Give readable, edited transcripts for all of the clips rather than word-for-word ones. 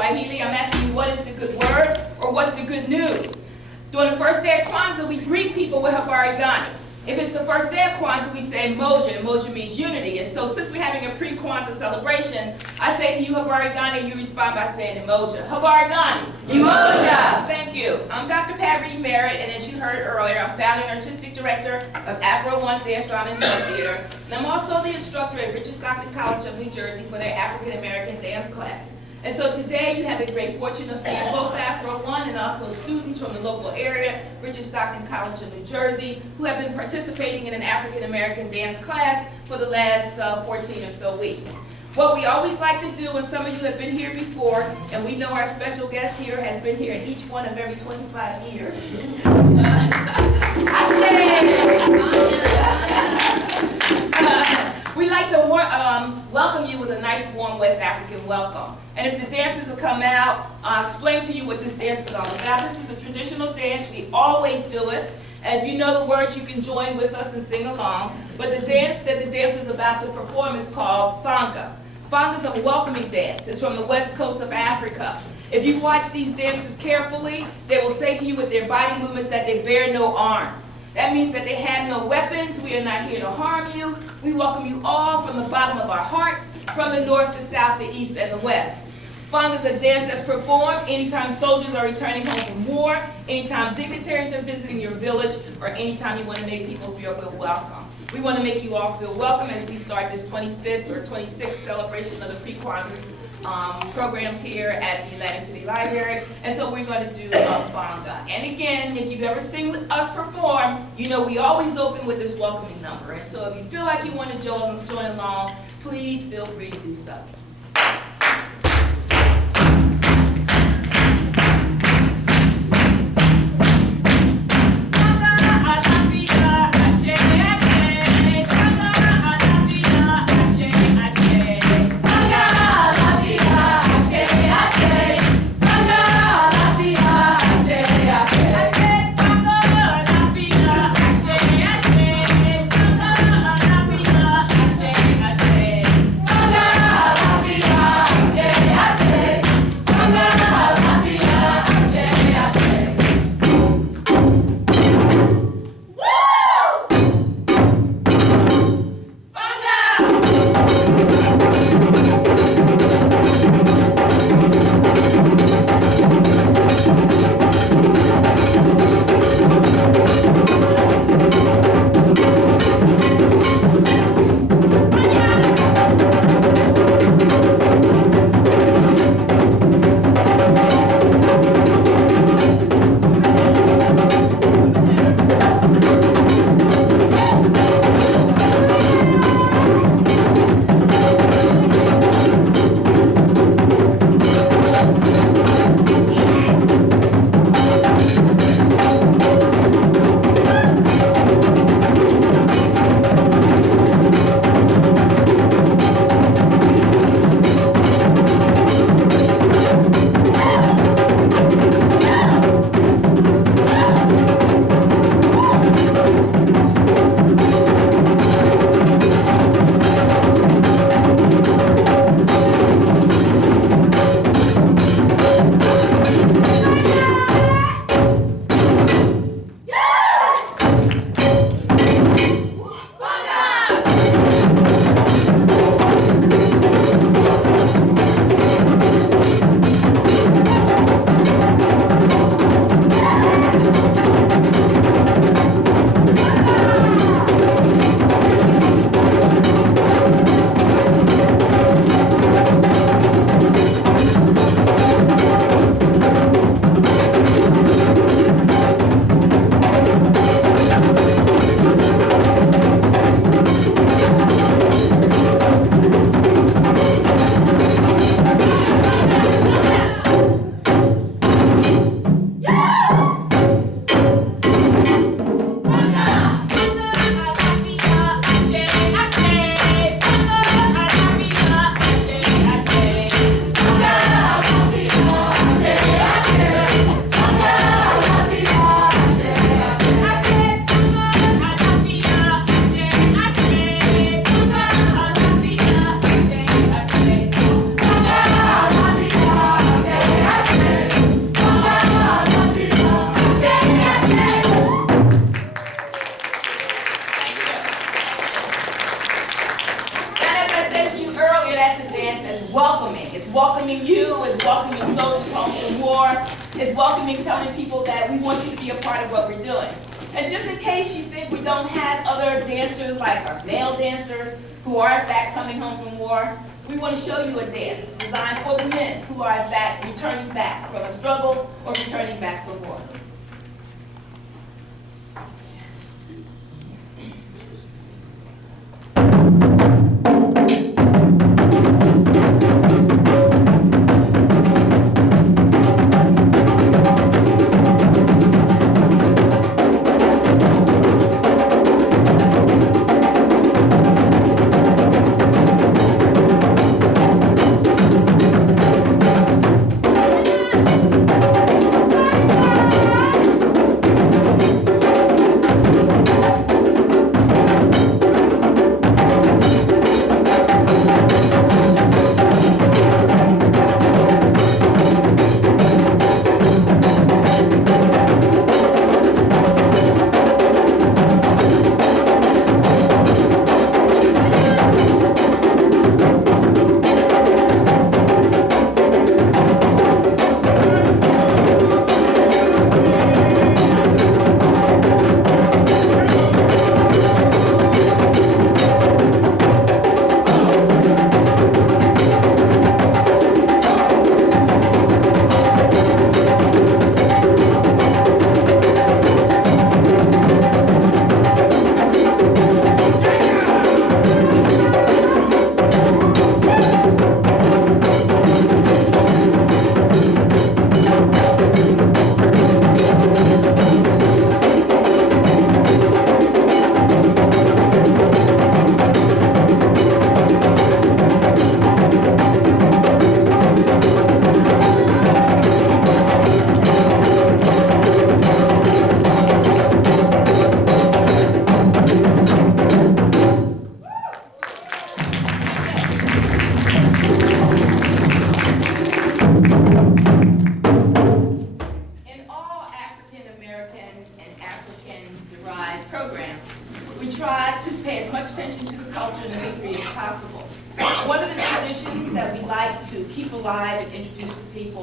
Swahili, I'm asking you, what is the good word or what's the good news? During the first day of Kwanzaa, we greet people with Habari Gani. If it's the first day of Kwanzaa, we say Moja, and Moja means unity. And so since we're having a pre-Kwanzaa celebration, I say to you Habari Gani, and you respond by saying Emoja. Habari Gani. Emoja. Thank you. I'm Dr. Pat Reed Merritt, and as you heard earlier, I'm founding artistic director of Afro-One Dance, Drama, and Dance Theater. And I'm also the instructor at Richard Stockton College of New Jersey for their African American dance class. And so today you have the great fortune of seeing both Afro-One and also students from the local area, Richard Stockton College of New Jersey, who have been participating in an African American dance class for the last 14 or so weeks. What we always like to do, and some of you have been here before, and we know our special guest here has been here each one of every 25 years. I we like to welcome you with a nice, warm West African welcome. And if the dancers will come out, I'll explain to you what this dance is all about. This is a traditional dance. We always do it. And if you know the words, you can join with us and sing along. But the dance that the dancers are about to perform is called Fanga. Fanga is a welcoming dance. It's from the west coast of Africa. If you watch these dancers carefully, they will say to you with their body movements that they bear no arms. That means that they have no weapons. We are not here to harm you. We welcome you all from the bottom of our hearts, from the north, the south, the east, and the west. Fanga is a dance that's performed anytime soldiers are returning home from war, anytime dignitaries are visiting your village, or anytime you want to make people feel welcome. We want to make you all feel welcome as we start this 25th or 26th celebration of the pre-Kwanzaa programs here at the Atlantic City Library, and so we're going to do Kwanzaa. And again, if you've ever seen us perform, you know we always open with this welcoming number. And so if you feel like you want to join along, please feel free to do so. It's welcoming you, it's welcoming soldiers home from war, it's welcoming telling people that we want you to be a part of what we're doing. And just in case you think we don't have other dancers like our male dancers who are in fact coming home from war, we want to show you a dance designed for the men who are in fact returning back from a struggle or returning back from war.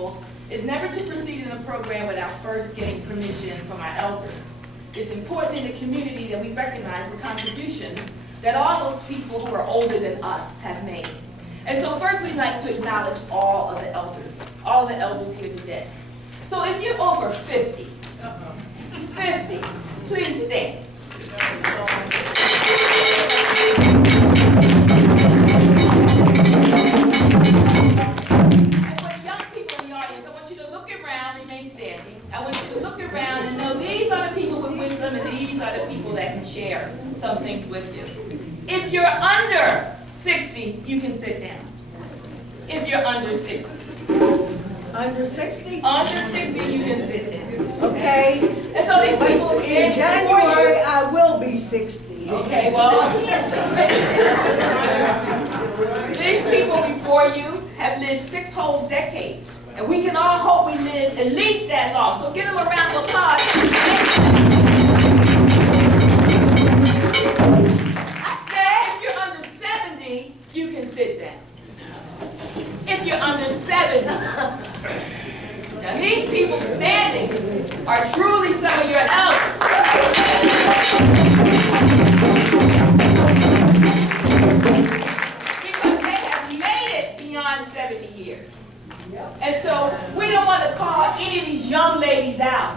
people is never to proceed in a program without first getting permission from our elders. It's important in the community that we recognize the contributions that all those people who are older than us have made. And so first we'd like to acknowledge all of the elders here today. So if you're over 50, please stand. And for the young people in the audience, I want you to look around, remain standing. I want you to look around and know these are the people with wisdom and these are the people that can share some things with you. If you're under 60, you can sit down. If you're under 60. Under 60? Under 60, you can sit down. Okay. And so these people In stand January, before I will be 60. you. Okay, well, these people before you have lived 6 whole decades. And we can all hope we live at least that long. So give them a round of applause. I said, if you're under 70, you can sit down. If you're under 70. Now these people standing are truly some of your elders. Because they have made it beyond 70 years. And so we don't want to call any of these young ladies out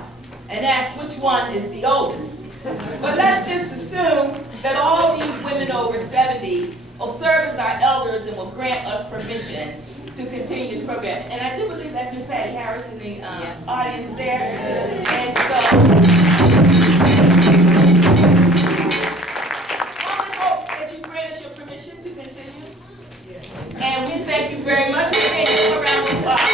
and ask which one is the oldest. But let's just assume that all these women over 70 will serve as our elders and will grant us permission to continue this program. And I do believe that's Miss Patty Harris in the audience there. And so, I would hope that you grant us your permission to continue. And we thank you very much. Again, give a round of applause.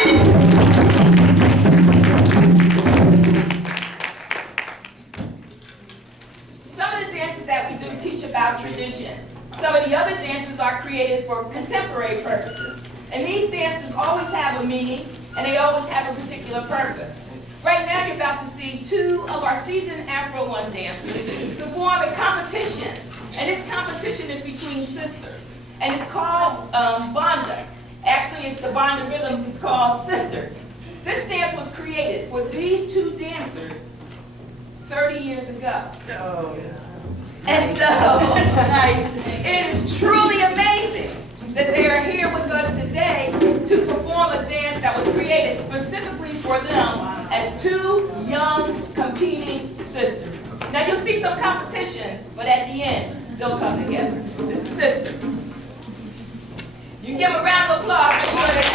Some of the dances that we do teach about tradition. Some of the other dances are created for contemporary purposes. And these dances always have a meaning, and they always have a particular purpose. Right now, you're about to see 2 of our seasoned Afro-One dancers perform a competition. And this competition is between sisters. And it's called Banda. Actually, it's the Banda rhythm. It's called Sisters. This dance was created for these 2 dancers 30 years ago. Oh. And so, it is truly amazing that they are here with us today to perform a dance that was created specifically for them as 2 young competing sisters. Now you'll see some competition, but at the end, they'll come together. The sisters. You can give them a round of applause. Make sure they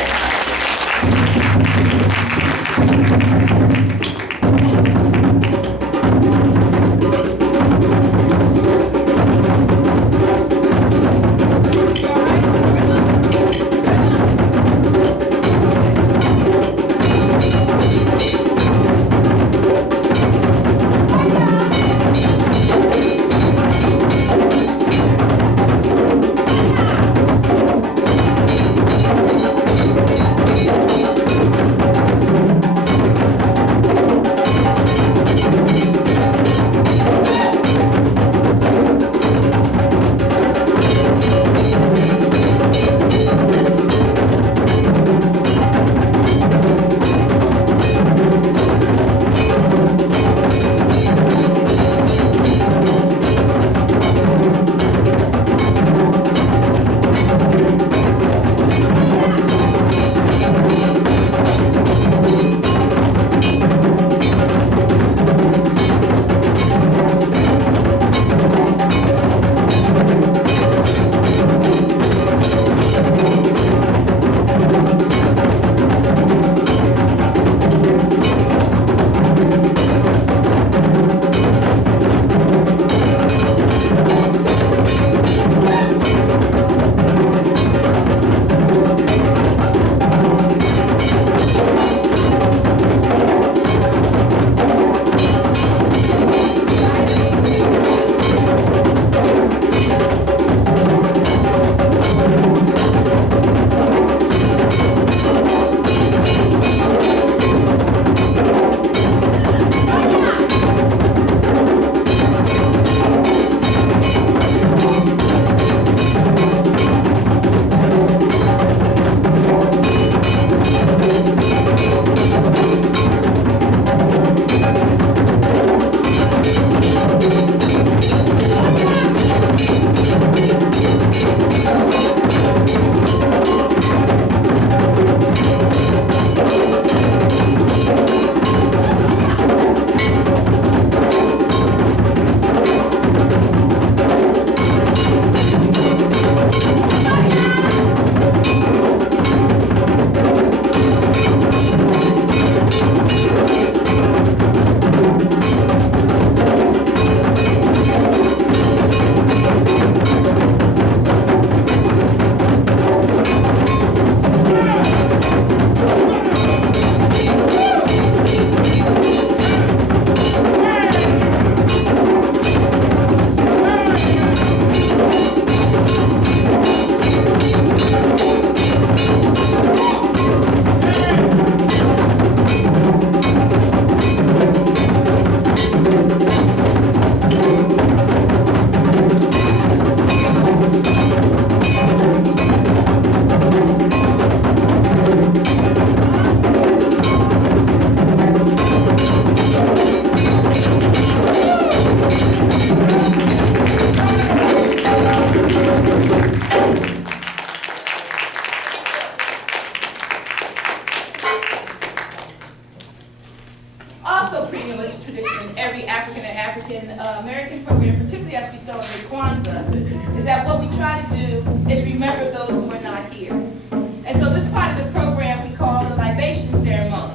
pretty much tradition in every African and African American program, particularly as we celebrate Kwanzaa, is that what we try to do is remember those who are not here. And so this part of the program we call the libation ceremony.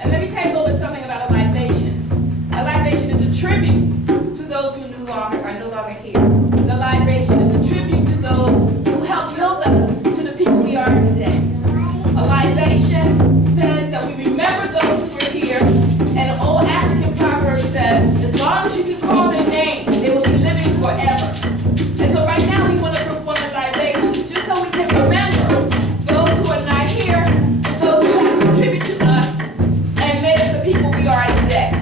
And let me tell you a little bit something about a libation. A libation is a tribute to those who are no longer here. The libation is a tribute to those who helped build us to the people we are today. A libation says that we remember those who were here, and an old African proverb says, as long as you can call their name, they will be living forever. And so right now we want to perform a libation just so we can remember those who are not here, those who have contributed to us, and made us the people we are today.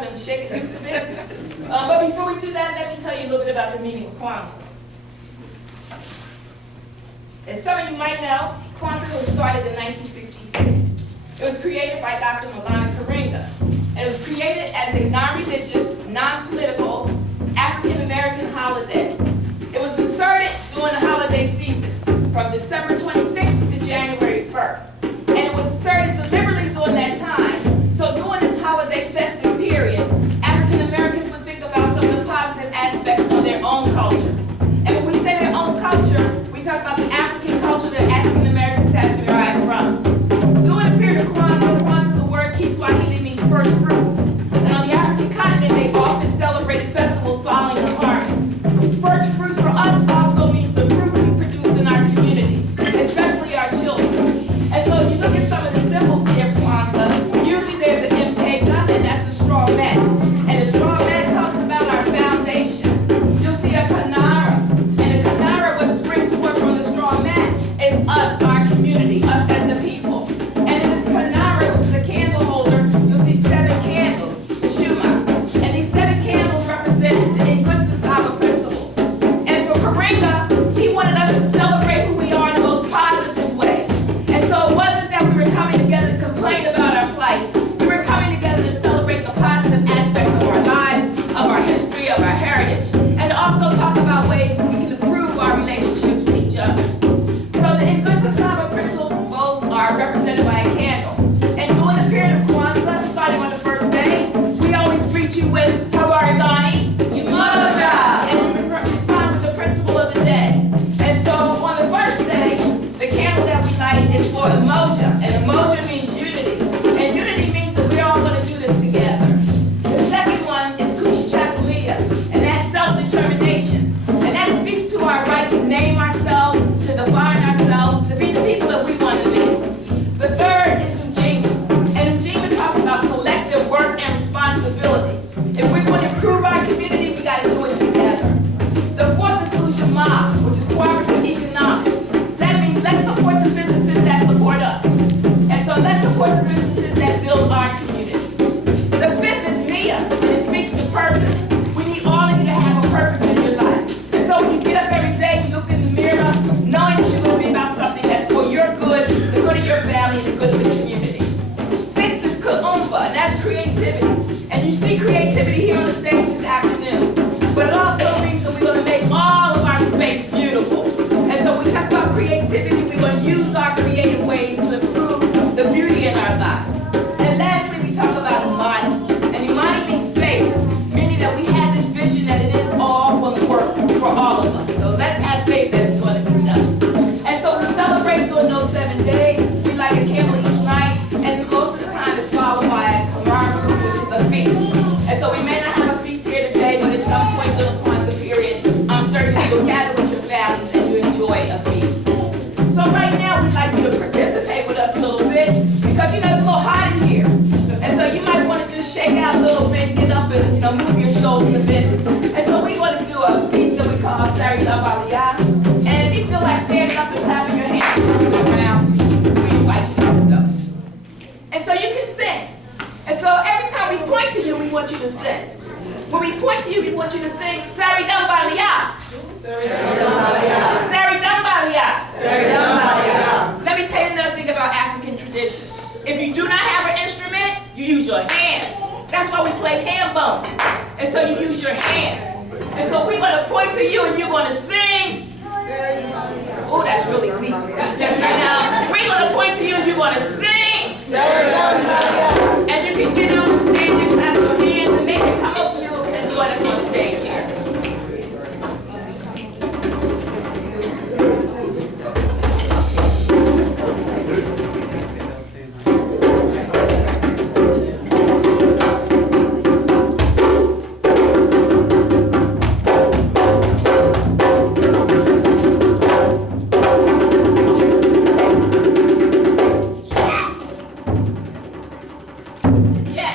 up and shake it loose a bit. But before we do that, let me tell you a little bit about the meaning of Kwanzaa. As some of you might know, Kwanzaa was started in 1966. It was created by Dr. Malana Karinga. And it was created as a non-religious, non-political, African-American holiday. It was inserted during the holiday season, from December 26th to January 1st. And it was inserted deliberately during that time. So during this holiday festive period, African-Americans would think about some of the positive aspects of their own culture. And when we say their own culture, we talk about the African culture that African-Americans have derived from. During the period of Kwanzaa, the word Kiswahili means first fruits. And on the African continent, they often celebrated festivals following the harvest. First fruits for us also means the fruits we produced in our community, especially our children. And so if you look at some of the symbols here for Kwanzaa, usually there's an mpeka, and that's a straw mat. And the straw mat talks about our foundation. You'll see a kanara, and a kanara, what springs forth from the straw mat, is us, our community, us as the people. And in this kanara, which is a candle holder, you'll see 7 candles, the shuma. And these 7 candles represent the Kwanzaa principles. And for Karinga, he wanted us to celebrate who we are in the most positive way. And so it wasn't that we were coming together to complain about our plight. We were coming together to celebrate the positive aspects of our lives, of our history, of our heritage, and also talk about ways we can improve our relationships with each other. So the Kwanzaa principles both are represented by a candle. And during the period of Kwanzaa, starting on the first day, we always greet you with Habarigani, Umoja, and we respond with the principle of the day. And so on the first day, the candle that we light is for emoja, and emoja means unity. And unity means that we're all going to do this together. The second one is Kuchichakulia, and that's self-determination. And that speaks to our right to name ourselves, to define ourselves, to be the people that we want to be. The third is Ujima, and Ujima talks about collective work and responsibility. If we're going to improve our community, we got to do it together. The fourth is Ujamaa, which is cooperative economics. That means let's support the businesses that support us. And so let's support the businesses that build our community. The fifth is Nia, and it speaks to purpose. We need all of you to have a purpose in your life. And so when you get up every day, you look in the mirror, knowing that you're going to be about something that's for your good, the good of your family, the good of the community. 6 is Kuumba, and that's creativity. And you see creativity here on the stage this afternoon. But it also means that we're going to make all of our space beautiful. And so when we talk about creativity, we're going to use our creative ways to improve the beauty in our lives. And lastly, we talk about Imani. And Imani means faith, meaning that we have this vision that it is all going to work for all of us. So let's have faith that it's going to be done. And so we celebrate during those 7 days. We light a candle each night, and most of the time it's followed by a kamara, which is a feast. And so we may not have a feast here today, but at some point during the Kwanzaa period, I'm certain you'll gather with your families and you enjoy a feast. So right now, we'd like you to participate with us a little bit, because you know it's a little hot in here. And so you might want to just shake out a little bit, get up and move your shoulders a bit. And so we want to do a piece that we call Sari Dabalia. And if you feel like standing up and clapping your hands around, we invite you to do so. And so you can sing. And so every time we point to you, we want you to sing. When we point to you, we want you to sing Sari Dabalia. Sari Dabalia. Sari Dabalia. Sari Dabalia. Let me tell you another thing about African tradition. If you do not have an instrument, you use your hands. That's why we play hand bone. And so you use your hands. And so we're going to point to you and you're going to sing. Oh, that's really weak. Now, we're going to point to you and you're going to sing. And you can get on the stage and clap your hands and make it come up with you and join us on stage here. Yes.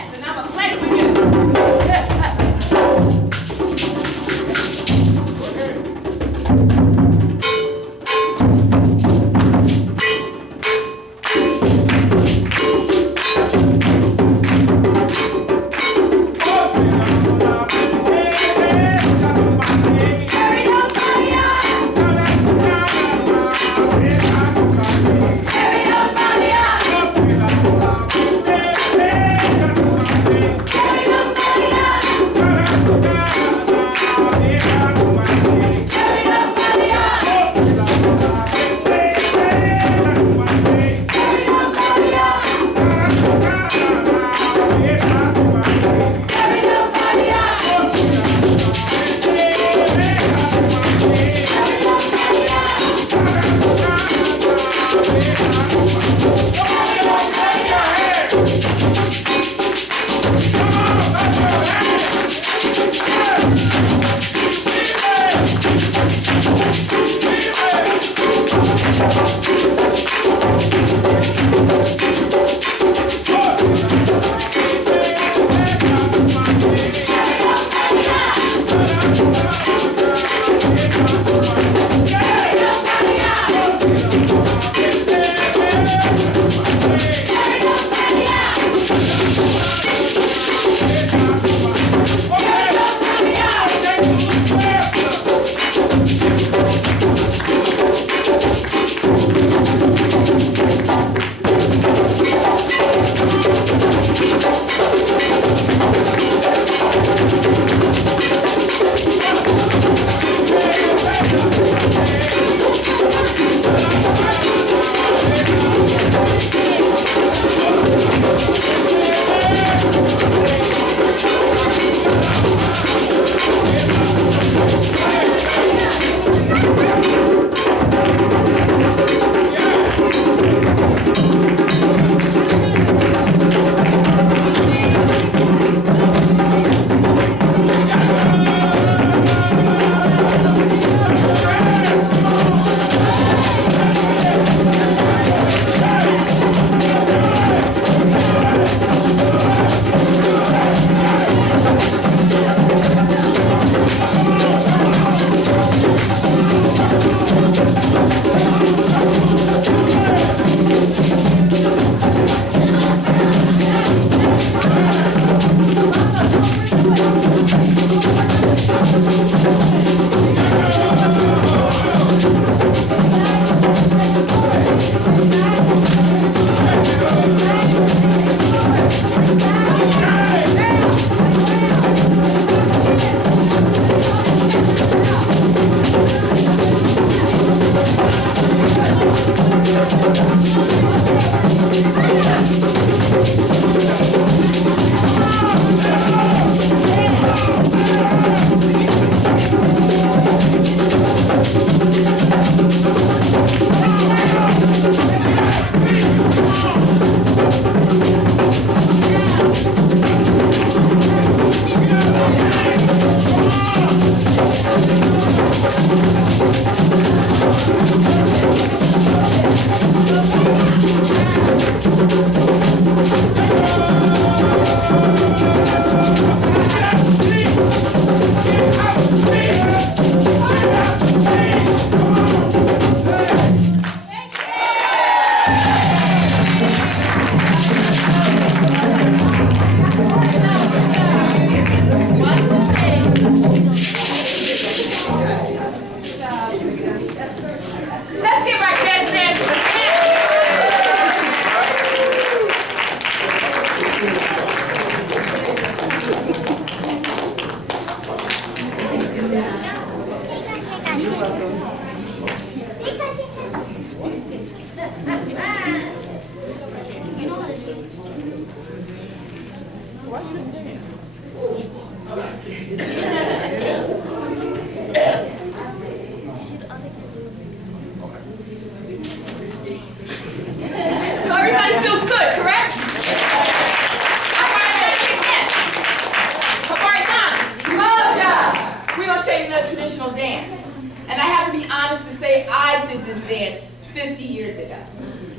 this dance 50 years ago.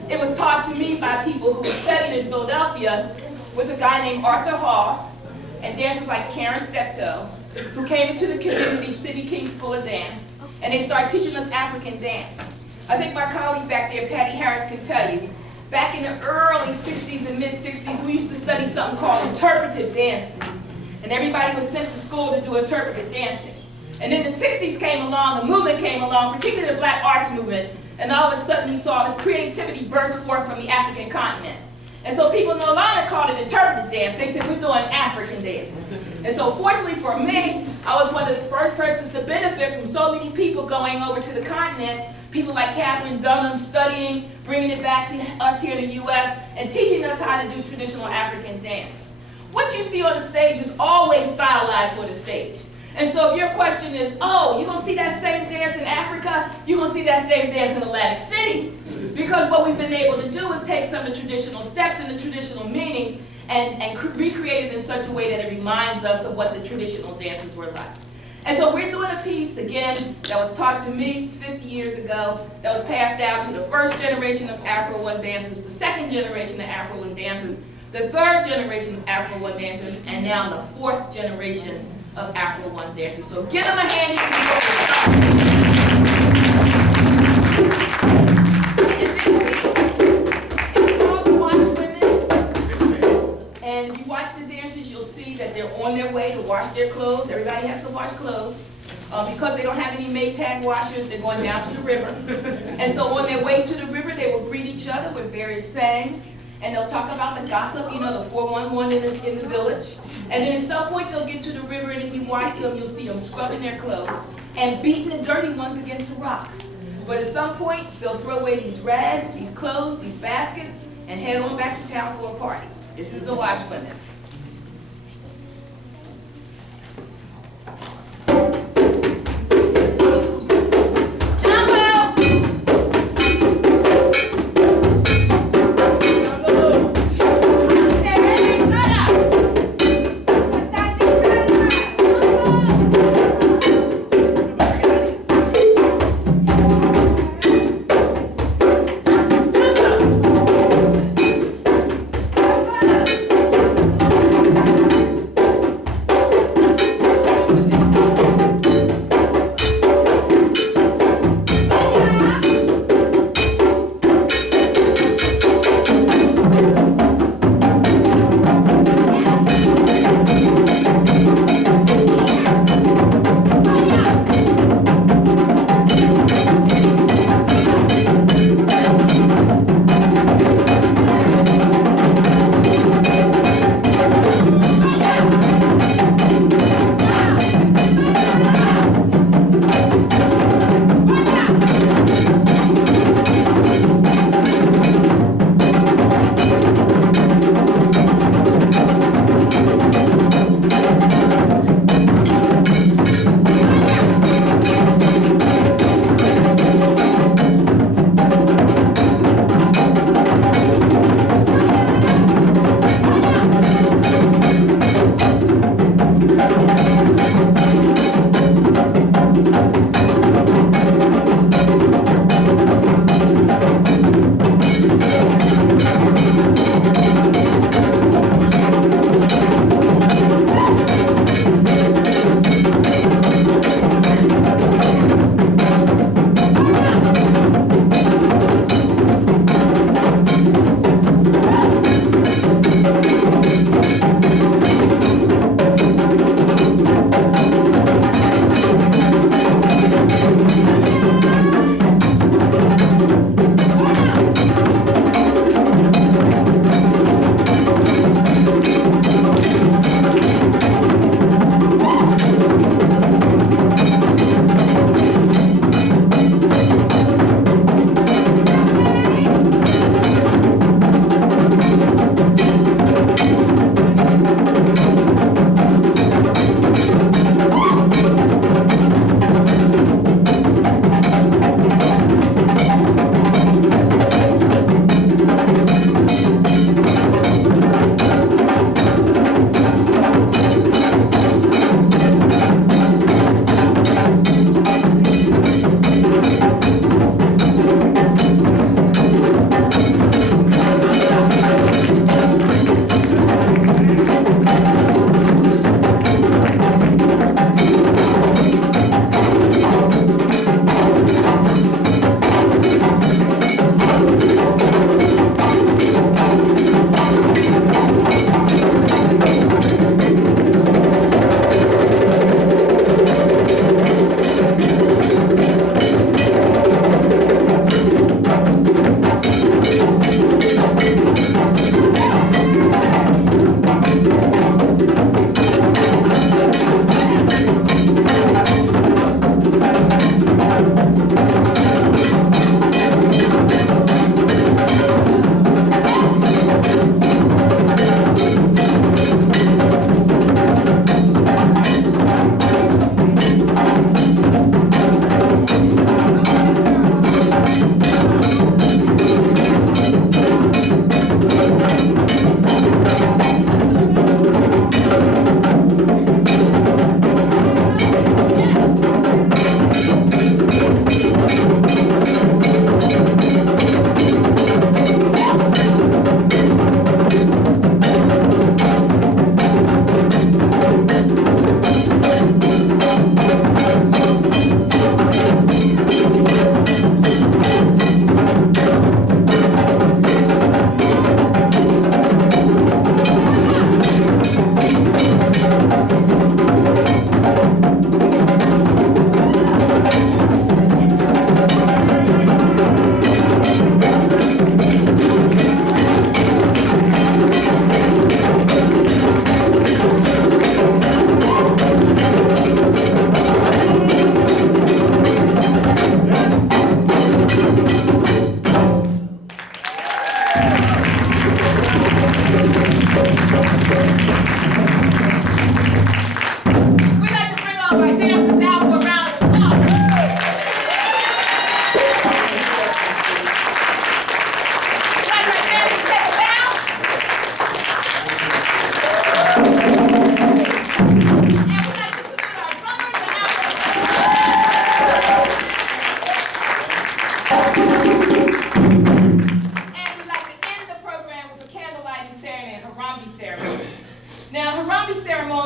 It was taught to me by people who studied in Philadelphia with a guy named Arthur Hall and dancers like Karen Steptoe, who came into the community City King School of Dance, and they started teaching us African dance. I think my colleague back there, Patty Harris, can tell you, back in the early 60s and mid-60s, we used to study something called interpretive dancing. And everybody was sent to school to do interpretive dancing. And then the 60s came along, the movement came along, particularly the Black Arts movement, and all of a sudden we saw this creativity burst forth from the African continent. And so people no longer called it interpretive dance, they said we're doing African dance. And so fortunately for me, I was one of the first persons to benefit from so many people going over to the continent, people like Catherine Dunham studying, bringing it back to us here in the US, and teaching us how to do traditional African dance. What you see on the stage is always stylized for the stage. And so if your question is, oh, you're going to see that same dance in Africa, you're going to see that same dance in Atlantic City. Because what we've been able to do is take some of the traditional steps and the traditional meanings and recreate it in such a way that it reminds us of what the traditional dances were like. And so we're doing a piece, again, that was taught to me 50 years ago, that was passed down to the first generation of Afro-One dancers, the second generation of Afro-One dancers, the third generation of Afro-One dancers, and now the fourth generation of Afro-One dancers. So give them a hand if it's called Watch Women. And if you watch the dancers, you'll see that they're on their way to wash their clothes. Everybody has to wash clothes. Because they don't have any Maytag washers, they're going down to the river. And so on their way to the river, they will greet each other with various sayings. And they'll talk about the gossip, you know, the 411 in the village. And then at some point they'll get to the river, and if you watch them, you'll see them scrubbing their clothes and beating the dirty ones against the rocks. But at some point, they'll throw away these rags, these clothes, these baskets, and head on back to town for a party. This is the wash women.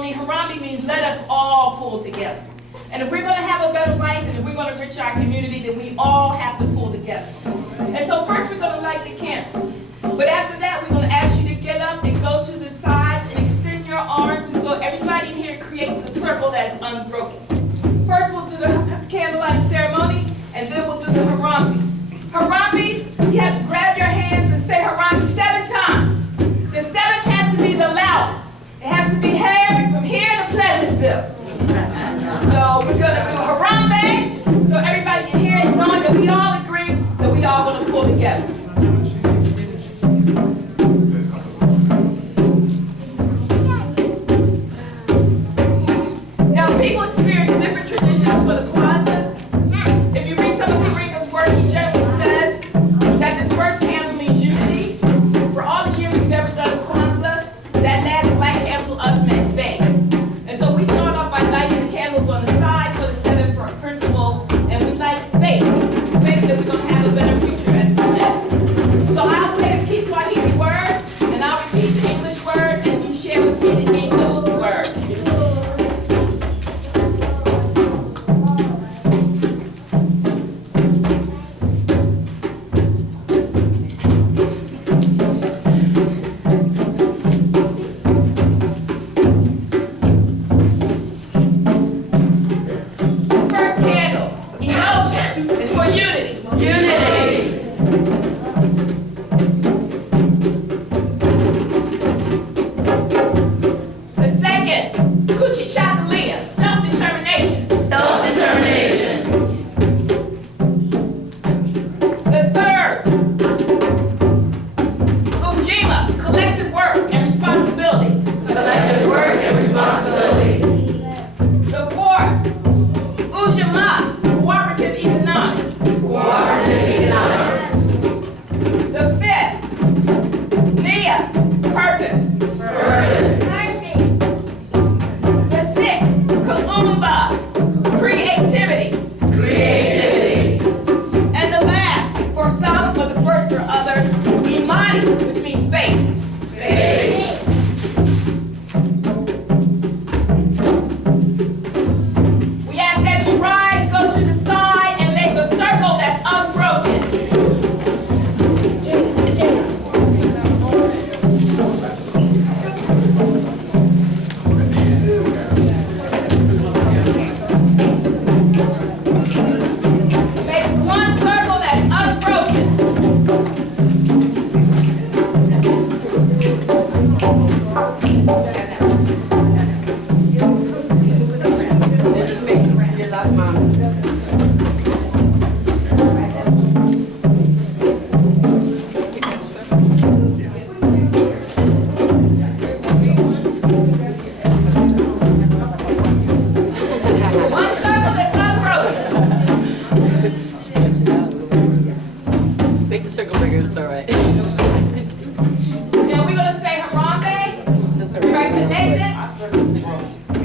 ceremony. Harambe means let us all pull together. And if we're going to have a better life and if we're going to enrich our community, then we all have to pull together. And so first we're going to light the candles. But after that, we're going to ask you to get up and go to the sides and extend your arms. And so everybody in here creates a circle that is unbroken. First we'll do the candle lighting ceremony, and then we'll do the Harambes. Harambes, you have to grab your hands and say Harambe 7 times. The 7th has to be the loudest. It has to be heard from here to Pleasantville. So we're going to do Harambe, so everybody can hear it, knowing that we all agree that we all want to pull together. Now, people experience different traditions for the Kwanzaa. If you read some of Karinga's work, he generally says that this first candle means unity. For all the years we've ever done Kwanzaa, that last black candle to us meant faith. And so we start off by lighting the candles on the side for the 7 principles, and we light faith. Faith that we're going to have a better future as the last. So I'll say the Kiswahili word, and I'll repeat the English word, and you share with me the English word.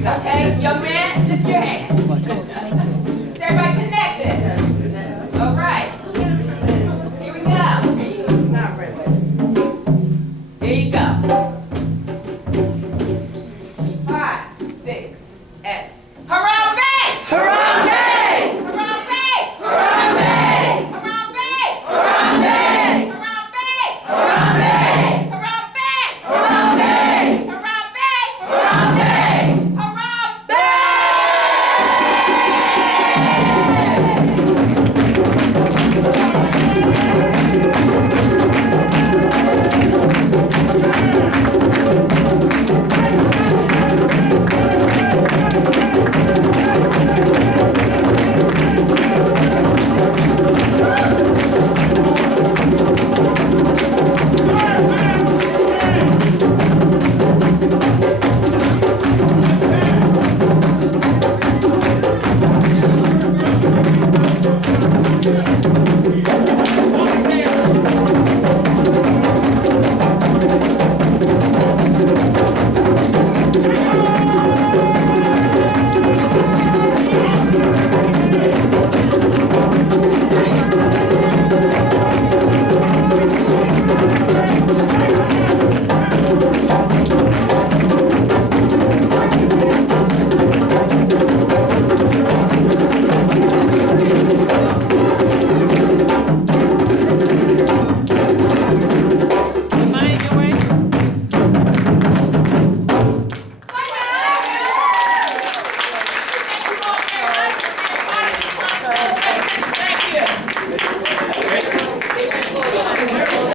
Okay, young man, lift your hand.